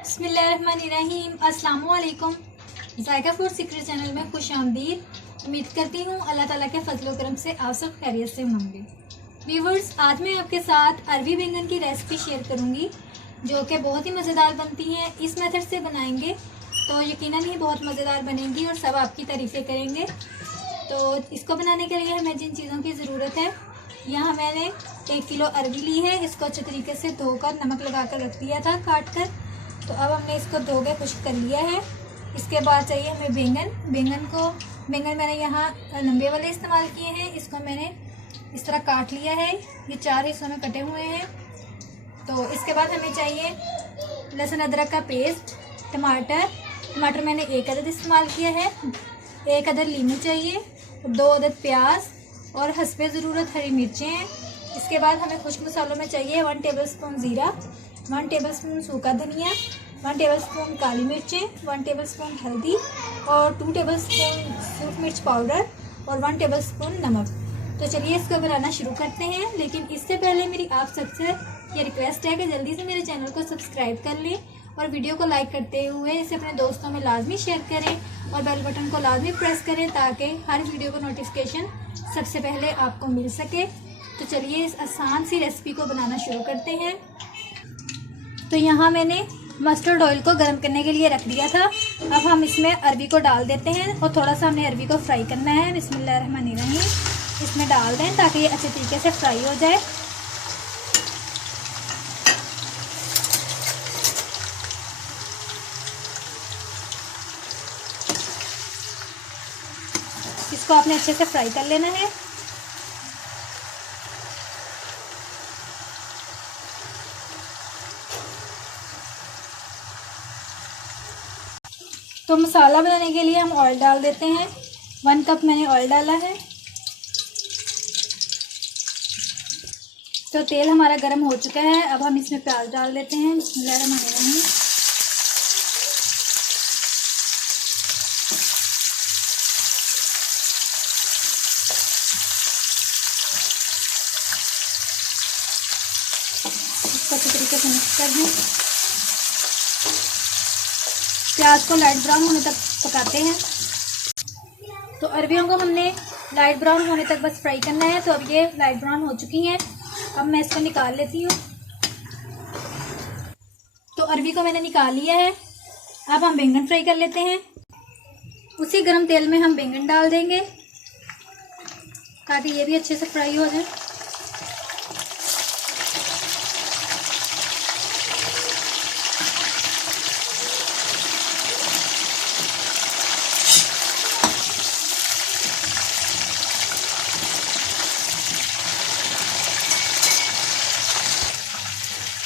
बिस्मिल्लाहिर्रहमानिर्रहीम। अस्सलाम वालेकुम। जायका फूड सीक्रेट चैनल में खुश आमदीद। उम्मीद करती हूँ अल्लाह ताला के फजल करम से आप सब खैरियत से होंगे। व्यूवर्स, आज मैं आपके साथ अरबी बैंगन की रेसिपी शेयर करूँगी जो कि बहुत ही मज़ेदार बनती है। इस मेथड से बनाएंगे तो यकीनन ही बहुत मज़ेदार बनेंगी और सब आपकी तारीफ़ें करेंगे। तो इसको बनाने के लिए हमें जिन चीज़ों की ज़रूरत है, यहाँ मैंने 1 किलो अरबी ली है। इसको अच्छे तरीके से धोकर नमक लगा कर रख दिया था काट कर। तो अब हमने इसको धो के खुश्क कर लिया है। इसके बाद चाहिए हमें बैंगन मैंने यहाँ लंबे वाले इस्तेमाल किए हैं। इसको मैंने इस तरह काट लिया है। ये 4 हिस्सों में कटे हुए हैं। तो इसके बाद हमें चाहिए लहसुन अदरक का पेस्ट, टमाटर मैंने 1 अदद इस्तेमाल किया है। 1 अदद लीमू चाहिए, 2 अदद प्याज और हस्बे ज़रूरत हरी मिर्चें हैं। इसके बाद हमें खुश्क मसालों में चाहिए 1 टेबलस्पून ज़ीरा, 1 टेबलस्पून सूखा धनिया, 1 टेबलस्पून काली मिर्चें, 1 टेबलस्पून हल्दी और 2 टेबलस्पून सूख मिर्च पाउडर और 1 टेबलस्पून नमक। तो चलिए इसको बनाना शुरू करते हैं। लेकिन इससे पहले मेरी आप सबसे ये रिक्वेस्ट है कि जल्दी से मेरे चैनल को सब्सक्राइब कर लें और वीडियो को लाइक करते हुए इसे अपने दोस्तों में लाजमी शेयर करें और बेल बटन को लाजमी प्रेस करें ताकि हर वीडियो का नोटिफिकेशन सबसे पहले आपको मिल सके। तो चलिए इस आसान सी रेसिपी को बनाना शुरू करते हैं। तो यहाँ मैंने मस्टर्ड ऑयल को गर्म करने के लिए रख दिया था। अब हम इसमें अरबी को डाल देते हैं और थोड़ा सा हमने अरबी को फ्राई करना है। बिस्मिल्लाहिर्रहमानिर्रहीम। इसमें डाल दें ताकि ये अच्छे तरीके से फ्राई हो जाए। इसको आपने अच्छे से फ्राई कर लेना है। तो मसाला बनाने के लिए हम ऑयल डाल देते हैं। 1 कप मैंने ऑयल डाला है। तो तेल हमारा गर्म हो चुका है। अब हम इसमें प्याज डाल देते हैं। बिस्मिल्लाहिर्रहमानिर्रहीम। इसको अच्छे तरीके से मिक्स कर दें। प्याज को लाइट ब्राउन होने तक पकाते हैं। तो अरबियों को हमने लाइट ब्राउन होने तक बस फ्राई करना है। तो अब ये लाइट ब्राउन हो चुकी हैं। अब मैं इसको निकाल लेती हूँ। तो अरबी को मैंने निकाल लिया है। अब हम बैंगन फ्राई कर लेते हैं। उसी गरम तेल में हम बैंगन डाल देंगे ताकि ये भी अच्छे से फ्राई हो जाए।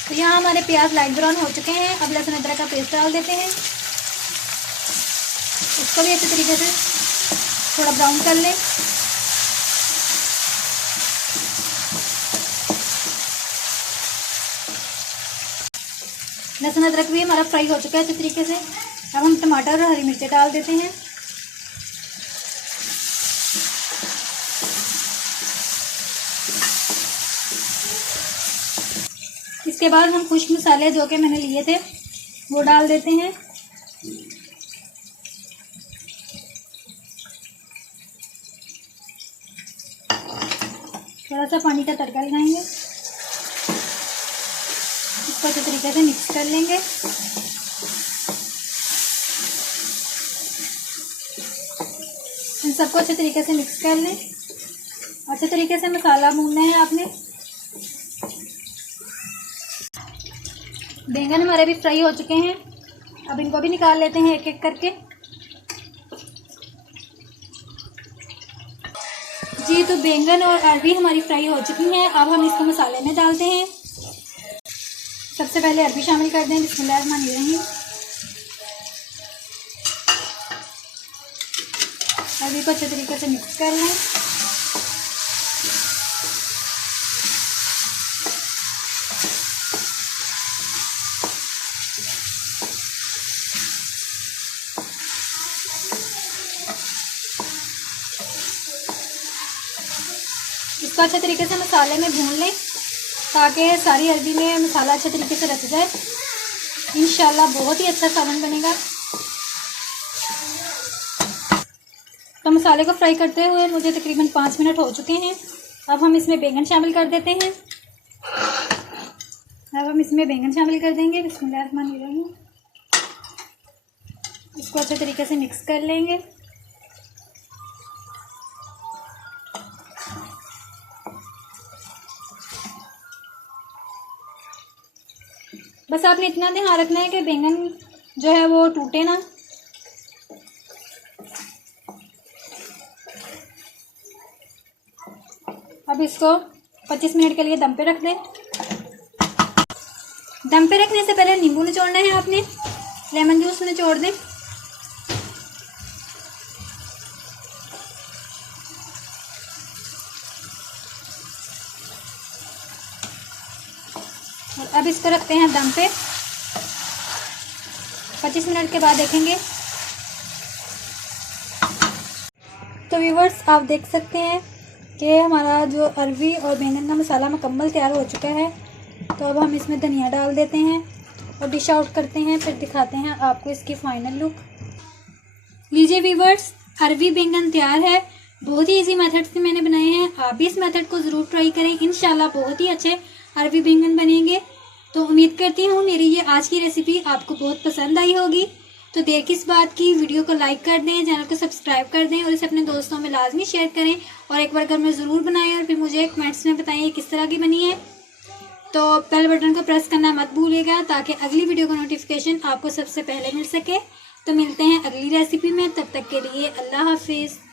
तो यहाँ हमारे प्याज लाइट ब्राउन हो चुके हैं। अब लहसुन अदरक का पेस्ट डाल देते हैं। इसको भी अच्छे तरीके से थोड़ा ब्राउन कर लें। लहसुन अदरक भी हमारा फ्राई हो चुका है अच्छे तरीके से। अब हम टमाटर और हरी मिर्चें डाल देते हैं। इसके बाद हम खुश्क मसाले जो कि मैंने लिए थे वो डाल देते हैं। थोड़ा सा पानी का तड़का लगाएंगे। इसको अच्छे तरीके से मिक्स कर लेंगे। इन सबको अच्छे तरीके से मिक्स कर लें। अच्छे तरीके से मसाला भूनना है आपने। बैंगन हमारे भी फ्राई हो चुके हैं। अब इनको भी निकाल लेते हैं एक एक करके। जी, तो बैंगन और अरबी हमारी फ्राई हो चुकी हैं। अब हम इसको मसाले में डालते हैं। सबसे पहले अरबी शामिल कर दें। बिस्मिल्लाहिर्रहमानिर्रहीम। अरबी को अच्छे तरीके से मिक्स कर लें। इसको अच्छे तरीके से मसाले में भून लें ताकि सारी अरबी में मसाला अच्छे तरीके से रच जाए। इंशाल्लाह बहुत ही अच्छा सालन बनेगा। तो मसाले को फ्राई करते हुए मुझे तकरीबन 5 मिनट हो चुके हैं। अब हम इसमें बैंगन शामिल कर देते हैं। बिस्मिल्लाहिर्रहमानिर्रहीम। इसको अच्छे तरीके से मिक्स कर लेंगे। बस आपने इतना ध्यान रखना है कि बैंगन जो है वो टूटे ना। अब इसको 25 मिनट के लिए दम पे रख दें। दम पे रखने से पहले नींबू निचोड़ना है आपने, लेमन जूस निचोड़ दें। और अब इसको रखते हैं दम पे। 25 मिनट के बाद देखेंगे। तो व्यूअर्स आप देख सकते हैं कि हमारा जो अरवी और बैंगन का मसाला मुकम्मल तैयार हो चुका है। तो अब हम इसमें धनिया डाल देते हैं और डिश आउट करते हैं, फिर दिखाते हैं आपको इसकी फाइनल लुक। लीजिए व्यूअर्स, अरवी बैंगन तैयार है। बहुत ही इजी मेथड से मैंने बनाए हैं। आप भी इस मेथड को ज़रूर ट्राई करें, इंशाल्लाह बहुत ही अच्छे अरवी बैंगन बनेंगे। तो उम्मीद करती हूँ मेरी ये आज की रेसिपी आपको बहुत पसंद आई होगी। तो देर किस बात की, वीडियो को लाइक कर दें, चैनल को सब्सक्राइब कर दें और इसे अपने दोस्तों में लाजमी शेयर करें। और एक बार घर में ज़रूर बनाएं और फिर मुझे कमेंट्स में बताएं किस तरह की बनी है। तो बेल बटन को प्रेस करना मत भूलिएगा ताकि अगली वीडियो का नोटिफिकेशन आपको सबसे पहले मिल सके। तो मिलते हैं अगली रेसिपी में, तब तक के लिए अल्लाह हाफिज़।